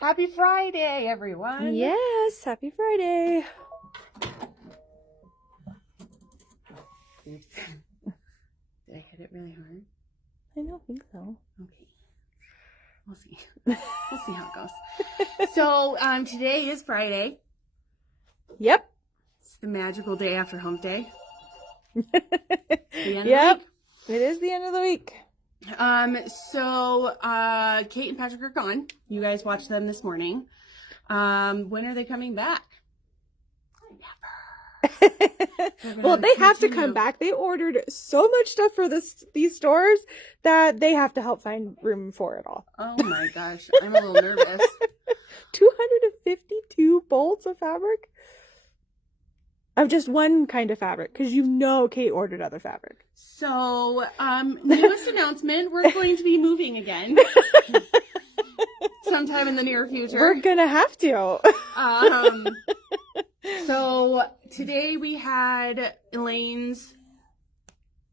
Happy Friday, everyone. Yes, happy Friday. Oops. Did I hit it really hard? I don't think so. Okay. We'll see. We'll see how it goes. So, today is Friday. Yep. It's the magical day after hump day. The end Yep. of the week. It is the end of the week. So, Kate and Patrick are gone. You guys watched them this morning. When are they coming back? Well, they have to come back. They ordered so much stuff for these stores that they have to help find room for it all. Oh my gosh, I'm a little nervous. 252 bolts of fabric? Of just one kind of fabric, because Kate ordered other fabric. So, newest announcement, we're going to be moving again. Sometime in the near future. We're gonna have to. So today we had Elaine's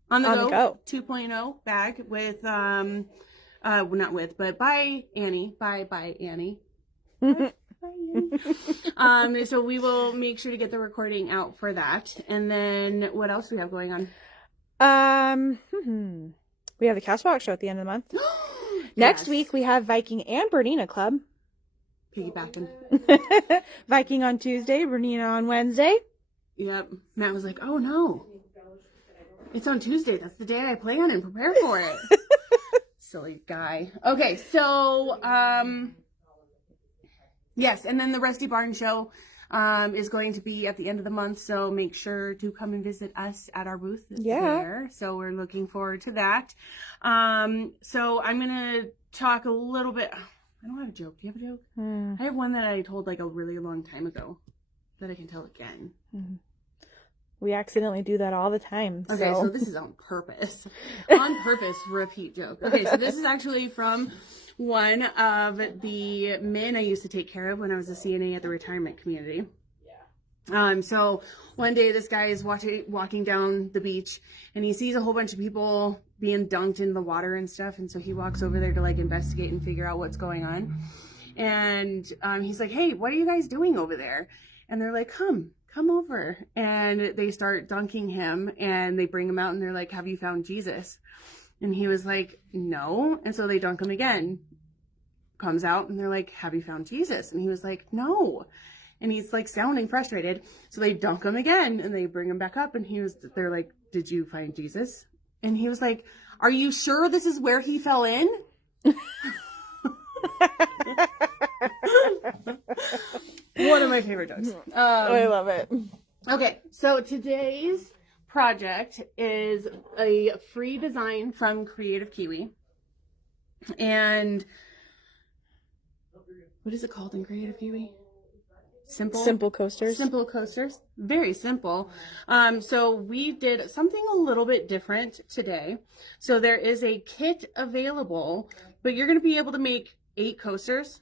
on the go 2.0 bag with not with, but by Annie. Bye Annie. Bye, Annie. So we will make sure to get the recording out for that. And then what else do we have going on? We have the Castbox show at the end of the month. Next week we have Viking and Bernina Club. Piggybacking. Viking on Tuesday, Bernina on Wednesday. Yep. Matt was like, oh no. It's on Tuesday. That's the day I plan and prepare for it. Silly guy. Okay, so yes, and then the Rusty Barn show is going to be at the end of the month, so make sure to come and visit us at our booth there. So we're looking forward to that. So I'm gonna talk a little bit. I don't have a joke. Do you have a joke? I have one that I told like a really long time ago that I can tell again. We accidentally do that all the time. Okay, so this is on purpose. On purpose, repeat joke. Okay, so this is actually from one of the men I used to take care of when I was a CNA at the retirement community. So one day this guy is walking down the beach and he sees a whole bunch of people being dunked in the water and stuff. And so he walks over there to like investigate and figure out what's going on. And he's like, hey, what are you guys doing over there? And they're like, come over. And they start dunking him and they bring him out and they're like, have you found Jesus? And he was like, no. And so they dunk him again. Comes out and they're like, have you found Jesus? And he was like, no. And he's like sounding frustrated. So they dunk him again and they bring him back up and they're like, did you find Jesus? And he was like, are you sure this is where he fell in? One of my favorite jokes. I love it. Okay, so today's project is a free design from Kreative Kiwi. And what is it called in Kreative Kiwi? Simple coasters. Simple coasters. Very simple. So we did something a little bit different today. So there is a kit available, but you're going to be able to make 8 coasters.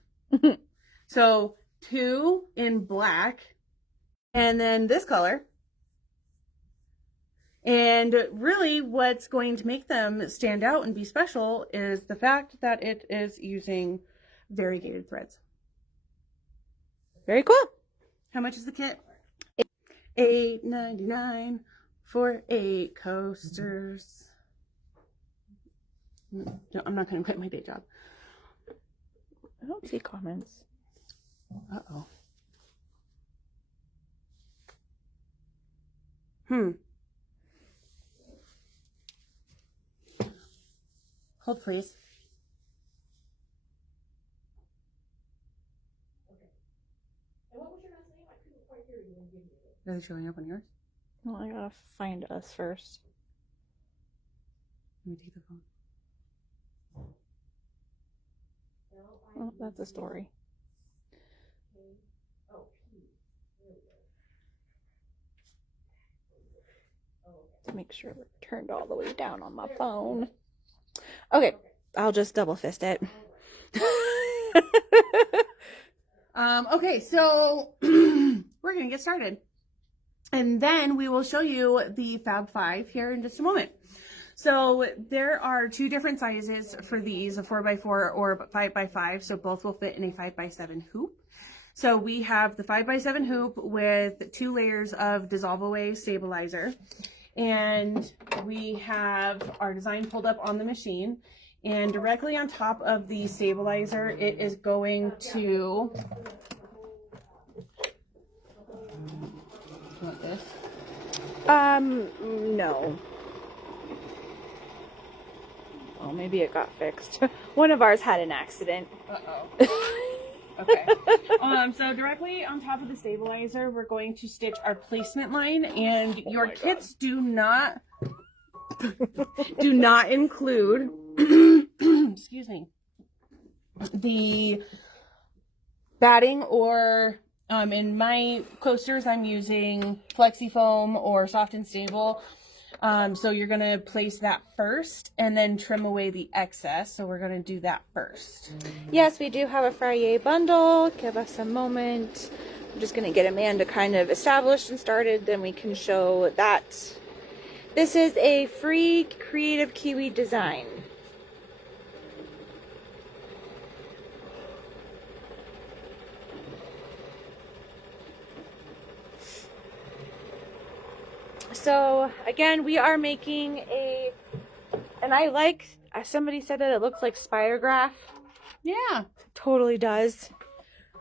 So 2 in black and then this color. And really what's going to make them stand out and be special is the fact that it is using variegated threads. Very cool. How much is the kit? $8.99 for 8 coasters. No, I'm not going to quit my day job. I don't see comments. Uh-oh. Hold, please. Are they showing up on yours? Well, I gotta find us first. Let me take the phone. Oh, that's a story. To make sure we're turned all the way down on my phone. Okay, I'll just double fist it. Okay, so we're gonna get started. And then we will show you the Fab 5 here in just a moment. So there are two different sizes for these, a 4x4 or 5x5. So both will fit in a 5x7 hoop. So we have the 5x7 hoop with 2 layers of dissolve away stabilizer. And we have our design pulled up on the machine. And directly on top of the stabilizer, it is going to... You want this? No. Well, maybe it got fixed. One of ours had an accident. Uh-oh. Okay. So directly on top of the stabilizer, we're going to stitch our placement line, and your kits do not include excuse me, the batting, or in my coasters I'm using flexi foam or soft and stable. So you're going to place that first and then trim away the excess. So we're going to do that first. Yes, we do have a Friday bundle. Give us a moment. I'm just going to get Amanda kind of established and started. Then we can show that. This is a free Creative Kiwi design. So again, we are making and I like, somebody said that it looks like spirograph. Yeah, totally does.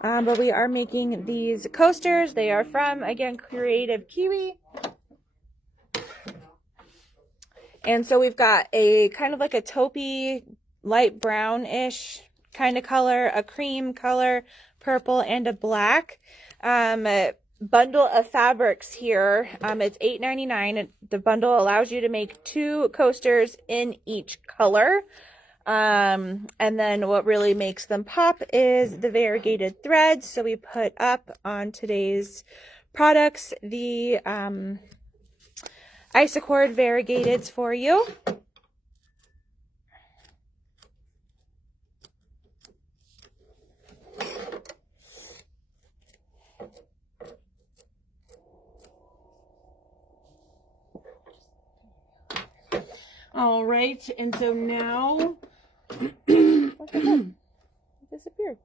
But we are making these coasters. They are from, again, Kreative Kiwi. And so we've got a kind of like a taupey, light brownish kind of color, a cream color, purple, and a black. Bundle of fabrics here. It's $8.99. The bundle allows you to make 2 coasters in each color. And then what really makes them pop is the variegated threads. So we put up on today's products the Isacord variegateds for you. All right, and so now It disappeared.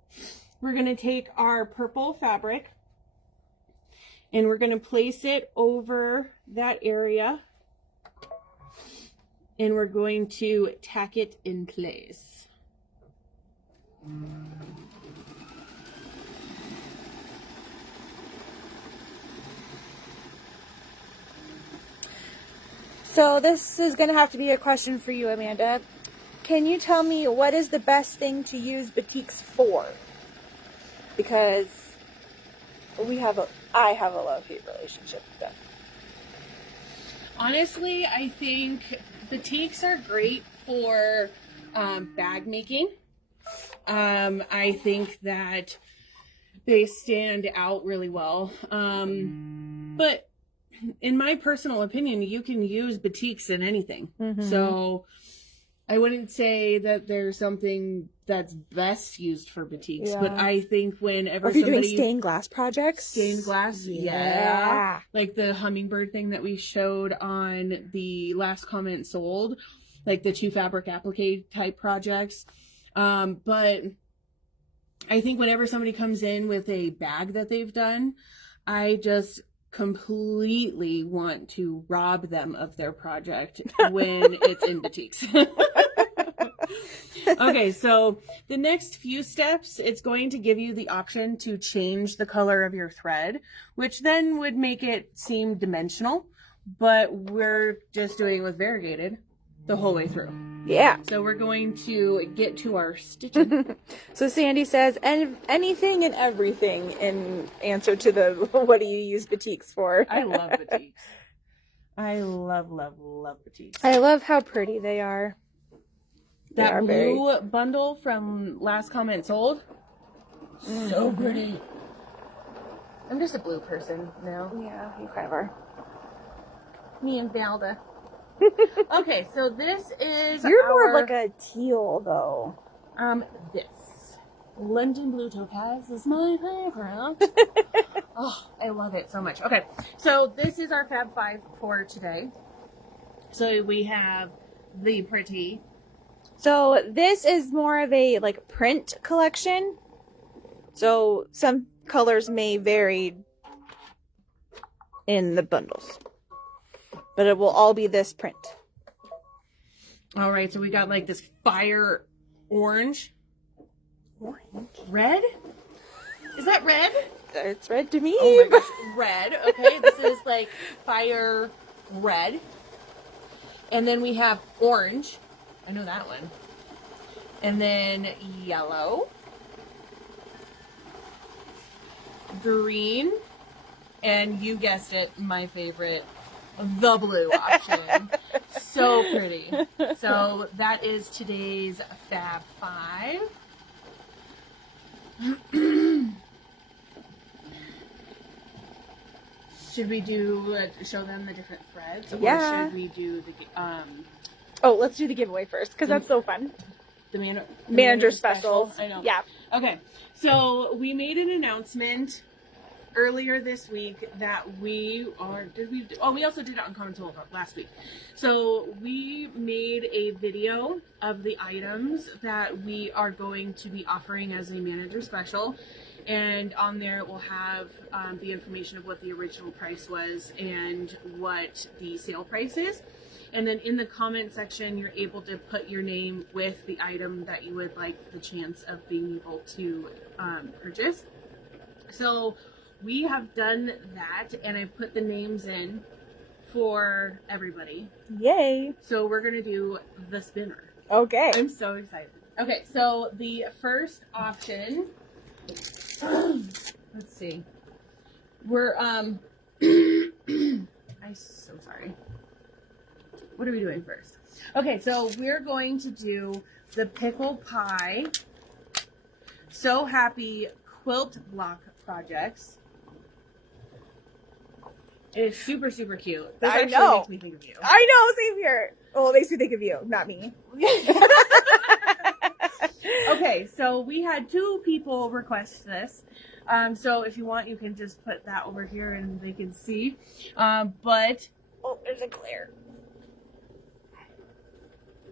we're going to take our purple fabric and we're going to place it over that area, and we're going to tack it in place. So this is going to have to be a question for you, Amanda. Can you tell me what is the best thing to use batiks for? Because I have a love-hate relationship with them. Honestly, I think batiks are great for bag making. I think that they stand out really well. But in my personal opinion, you can use batiks in anything. Mm-hmm. So I wouldn't say that there's something that's best used for batiks, but I think whenever are you doing stained glass projects? Stained glass, yeah. Like the hummingbird thing that we showed on the last comment sold, like the 2 fabric applique type projects. But I think whenever somebody comes in with a bag that they've done, I just completely want to rob them of their project when it's in batiks. Okay, so the next few steps, it's going to give you the option to change the color of your thread, which then would make it seem dimensional, but we're just doing it with variegated the whole way through. Yeah. So we're going to get to our stitching. So Sandy says, and anything and everything in answer to the what do you use batiks for? I love batiks. I love batiks. I love how pretty they are. That blue bundle from last comment sold. So pretty. I'm just a blue person now. Yeah, you kind of are. Me and Valda. Okay, so this is You're more of like a teal, though. This London Blue Topaz is my favorite. Oh, I love it so much. Okay, so this is our Fab 5 for today. So we have the pretty. So this is more of a like print collection. So some colors may vary in the bundles, but it will all be this print. All right, so we got like this fire orange. Orange? Red? Is that red? It's red to me. Oh my gosh, red. Okay, this is like fire red. And then we have orange. I know that one. And then yellow. Green. And you guessed it, my favorite, the blue option. So pretty. So that is today's Fab 5. Should we show them the different threads? Yeah. Or should we do the, Oh, let's do the giveaway first, because that's so fun. the Manager specials. I know. Yeah. Okay. So we made an announcement earlier this week that we also did it on Common Soul last week. So we made a video of the items that we are going to be offering as a manager special. And on there it will have the information of what the original price was and what the sale price is. And then in the comment section, you're able to put your name with the item that you would like the chance of being able to purchase. So we have done that, and I put the names in for everybody. Yay. So we're going to do the spinner. Okay. I'm so excited. Okay, so the first option, let's see. We're, I'm so sorry. What are we doing first? Okay, so we're going to do the pickle pie So Happy quilt block projects. It is super, super cute. This I actually know. makes me think of you. I know, same here. Well, it makes me think of you, not me. Okay, so we had 2 people request this. So if you want, you can just put that over here and they can see. But Oh, there's a glare.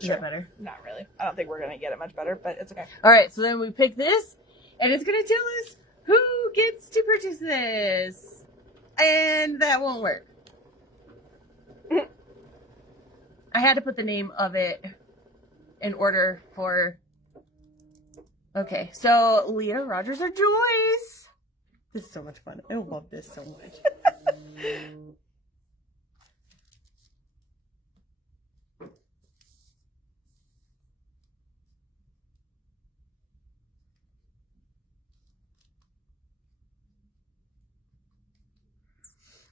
is that better? Not really. I don't think we're going to get it much better, but it's okay. All right, so then we pick this, and it's going to tell us who gets to purchase this. And that won't work. I had to put the name of it in order for... Okay, so Leah, Rogers, or Joyce? This is so much fun. I love this so much.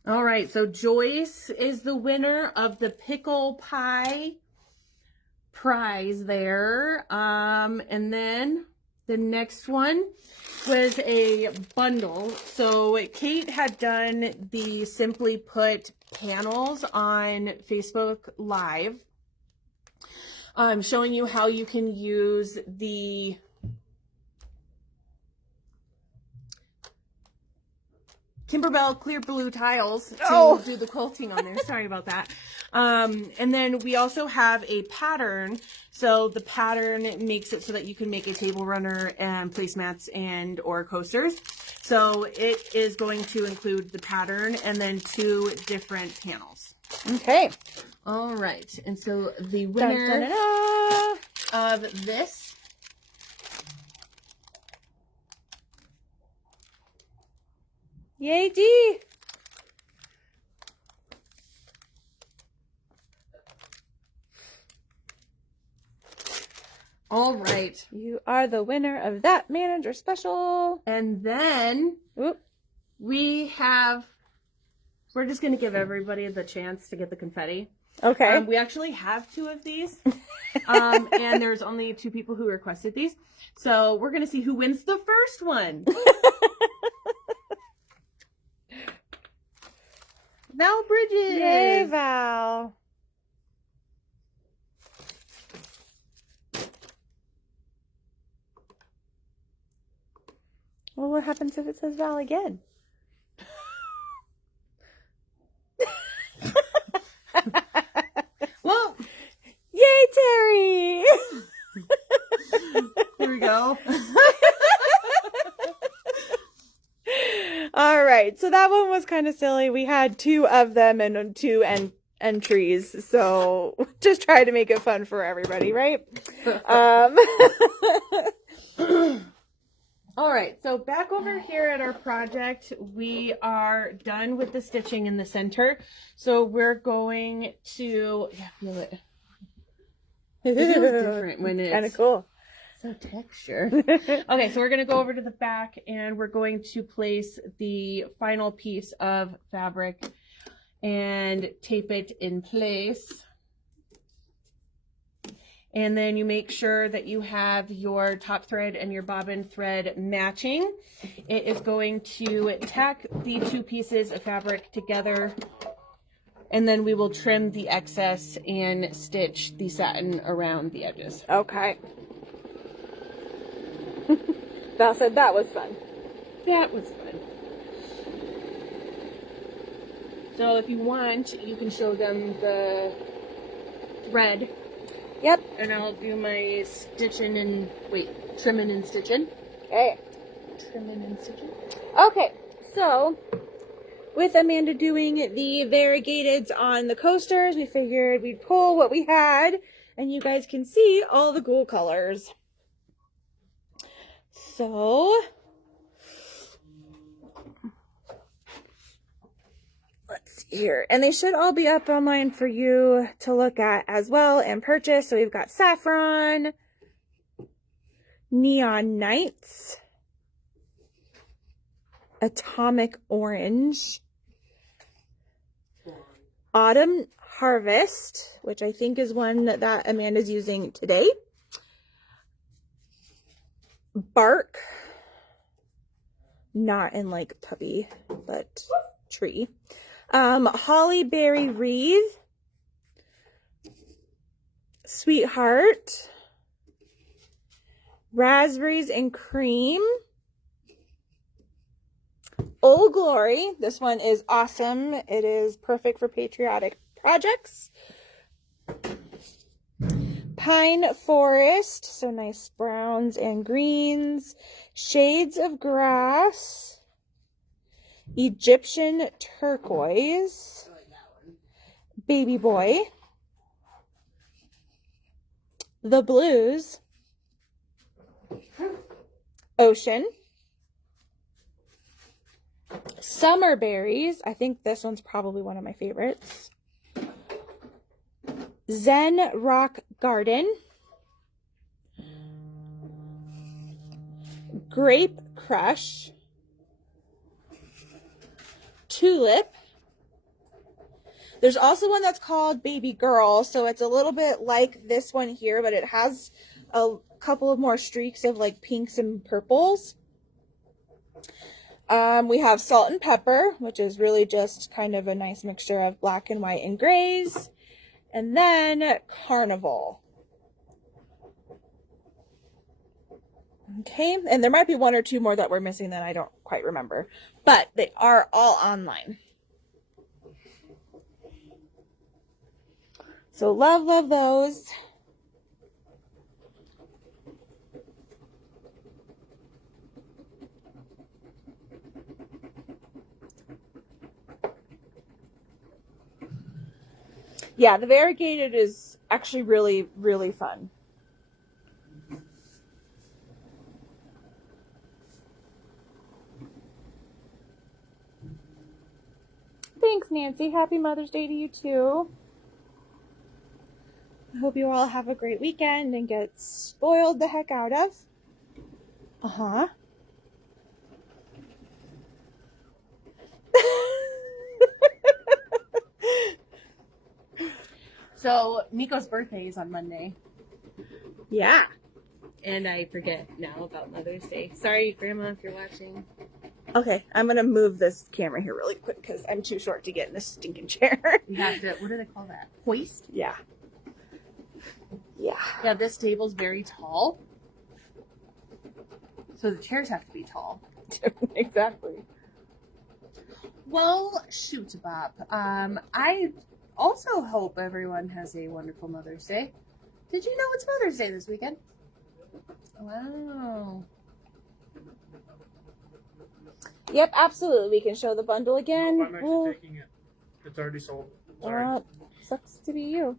All right, so Joyce is the winner of the pickle pie prize there. And then the next one was a bundle. So Kate had done the Simply Put panels on Facebook Live, showing you how you can use the Kimberbell clear blue tiles to do the quilting on there. Sorry about that. And then we also have a pattern. So the pattern makes it so that you can make a table runner and placemats and or coasters. So it is going to include the pattern and then 2 different panels. Okay. All right. And so the winner of this Yay, Dee! All right. You are the winner of that manager special. And then Oop. we're just going to give everybody the chance to get the confetti. Okay. We actually have 2 of these. And there's only 2 people who requested these. So we're going to see who wins the first one. Val Bridges. Yay, Val. Well, what happens if it says Val again? Well, yay, go. All right, so that one was kind of silly. We had 2 of them and 2 entries, so just try to make it fun for everybody, right? All right, so back over here at our project, we are done with the stitching in the center. So we're going to, feel it. It feels different when it's kind of cool. So texture. Okay, so we're going to go over to the back and we're going to place the final piece of fabric and tape it in place. And then you make sure that you have your top thread and your bobbin thread matching. It is going to tack the 2 pieces of fabric together, and then we will trim the excess and stitch the satin around the edges. Okay. Val said that was fun. That was fun. So if you want, you can show them the thread. Yep. And I'll do my stitching and, trimming and stitching. Okay. Trimming and stitching. Okay, so with Amanda doing the variegateds on the coasters, we figured we'd pull what we had, and you guys can see all the cool colors. So let's see here. And they should all be up online for you to look at as well and purchase. So we've got Saffron, Neon Nights, Atomic Orange, Autumn Harvest, which I think is one that Amanda's using today, Bark, not in like puppy, but tree, Holly Berry Wreath, Sweetheart, Raspberries and Cream, Old Glory. This one is awesome. It is perfect for patriotic projects. Pine Forest, so nice browns and greens. Shades of Grass, Egyptian Turquoise, Baby Boy, The Blues, Ocean, Summer Berries. I think this one's probably one of my favorites. Zen Rock Garden, Grape Crush, Tulip. There's also one that's called Baby Girl, so it's a little bit like this one here, but it has a couple of more streaks of like pinks and purples. We have Salt and Pepper, which is really just kind of a nice mixture of black and white and grays. And then Carnival. Okay, and there might be one or two more that we're missing that I don't quite remember, but they are all online. So love, love those. Yeah, the variegated is actually really, really fun. Thanks, Nancy. Happy Mother's Day to you, too. I hope you all have a great weekend and get spoiled the heck out of. Uh-huh. So, Nico's birthday is on Monday. Yeah. And I forget now about Mother's Day. Sorry, Grandma, if you're watching. Okay, I'm going to move this camera here really quick because I'm too short to get in this stinking chair. You have to, what do they call that? Hoist? Yeah. Yeah. Yeah, this table's very tall. So the chairs have to be tall. Exactly. Well, shoot, Bob. I also hope everyone has a wonderful Mother's Day. Did you know it's Mother's Day this weekend? Wow. Yep, absolutely. We can show the bundle again. No, I'm actually taking it. It's already sold. Sorry. Sucks to be you.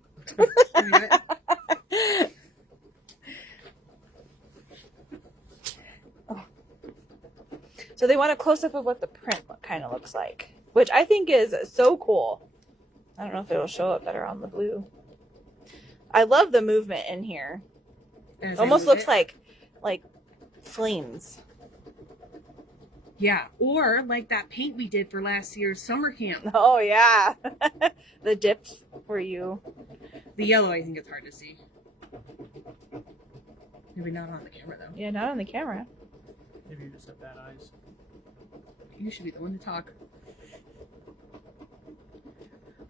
Oh. So they want a close-up of what the print kind of looks like, which I think is so cool. I don't know if it'll show up better on the blue. I love the movement in here. It almost looks like flames. Yeah, or like that paint we did for last year's summer camp. Oh yeah. The dips for you. The yellow, I think it's hard to see. Maybe not on the camera though. Yeah, not on the camera. Maybe you just have bad eyes. You should be the one to talk.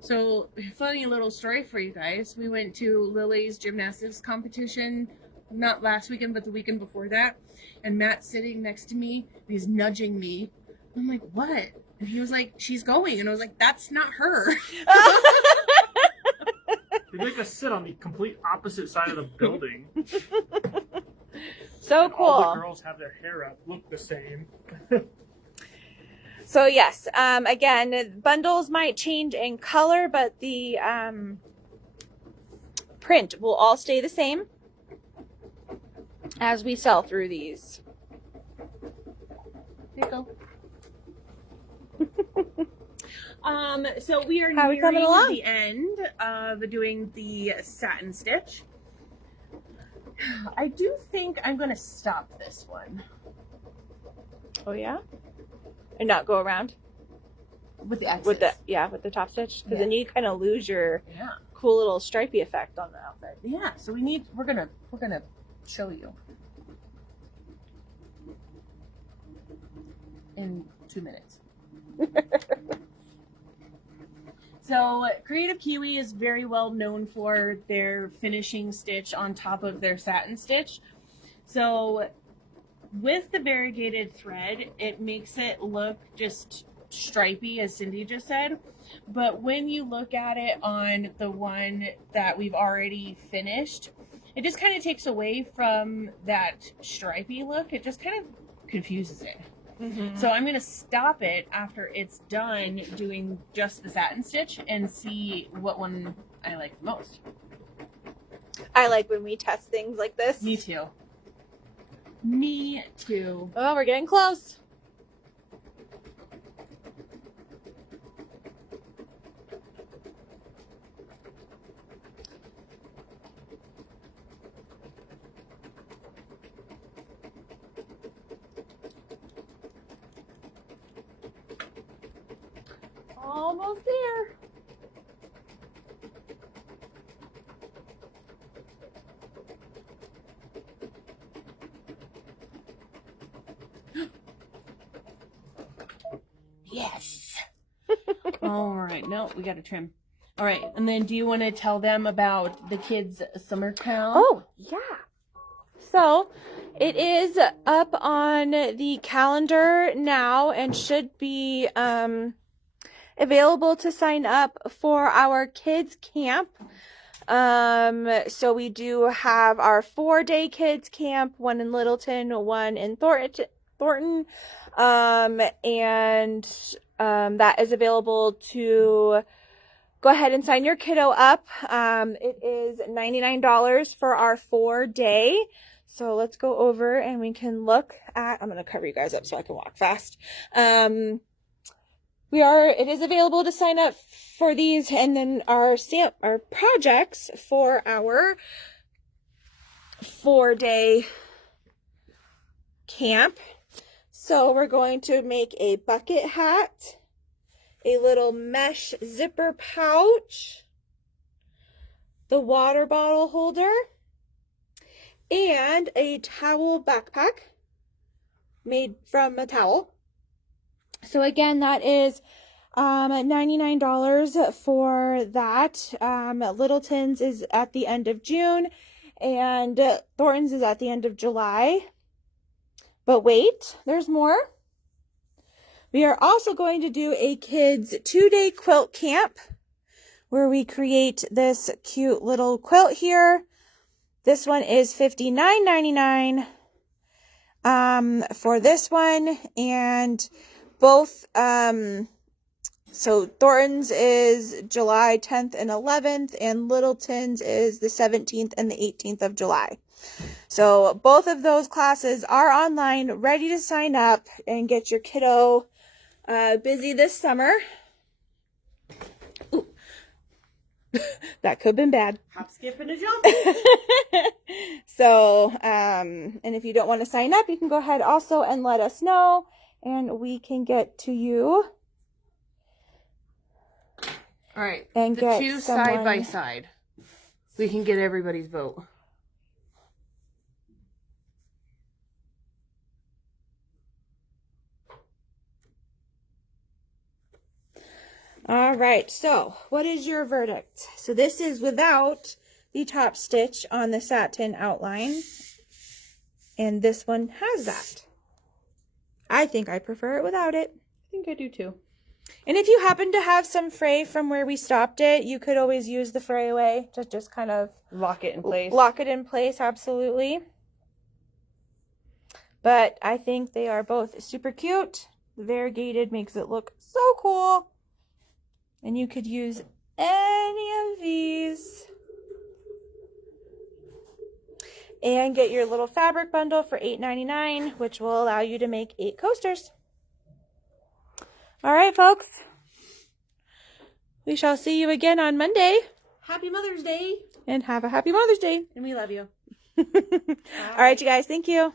So, funny little story for you guys. We went to Lily's gymnastics competition, not last weekend, but the weekend before that. And Matt's sitting next to me. And he's nudging me. I'm like, what? And he was like, she's going. And I was like, that's not her. They make us sit on the complete opposite side of the building. So and cool. All the girls have their hair up, look the same. So yes, again, bundles might change in color, but the print will all stay the same as we sell through these. Here you go. So we are How are we coming nearing along? the end of doing the satin stitch. I do think I'm going to stop this one. Oh yeah? And not go around With the X's. with the top stitch, because then you kind of lose your Yeah. cool little stripey effect on the outfit. Yeah, so we're gonna show you in 2 minutes. So Kreative Kiwi is very well known for their finishing stitch on top of their satin stitch. So with the variegated thread, it makes it look just stripy, as Cindy just said. But when you look at it on the one that we've already finished, it just kind of takes away from that stripy look. It just kind of confuses it. Mm-hmm. So I'm going to stop it after it's done doing just the satin stitch and see what one I like the most. I like when we test things like this. Me too. Me too. Oh, we're getting close. Almost there. Yes. All right. No, we got to trim. All right. And then do you want to tell them about the kids' summer camp? Oh, yeah. So it is up on the calendar now and should be available to sign up for our kids camp. So we do have our 4-day kids camp, one in Littleton, one in Thornton. That is available to go ahead and sign your kiddo up. It is $99 for our 4-day. So let's go over and we can look at, I'm going to cover you guys up so I can walk fast. It is available to sign up for these, and then our projects for our 4-day camp. So we're going to make a bucket hat, a little mesh zipper pouch, the water bottle holder, and a towel backpack made from a towel. So again, that is $99 for that. Littleton's is at the end of June, and Thornton's is at the end of July. But wait, there's more. We are also going to do a kids 2-day quilt camp where we create this cute little quilt here. This one is $59.99. for this one, and both, so Thornton's is July 10th and 11th, and Littleton's is the 17th and the 18th of July. So both of those classes are online, ready to sign up and get your kiddo busy this summer. Ooh. That could have been bad. Hop, skip, and a jump. So, and if you don't want to sign up, you can go ahead also and let us know, and we can get to you. All right. And the get two someone... side by side. We can get everybody's vote. All right, so what is your verdict? So this is without the top stitch on the satin outline, and this one has that. I think I prefer it without it. I think I do too. And if you happen to have some fray from where we stopped it, you could always use the fray away to just kind of Lock it in place. lock it in place, absolutely. But I think they are both super cute. The variegated makes it look so cool. And you could use any of these. And get your little fabric bundle for $8.99, which will allow you to make 8 coasters. All right, folks. We shall see you again on Monday. Happy Mother's Day. And have a happy Mother's Day. And we love you. All right, you guys. Thank you.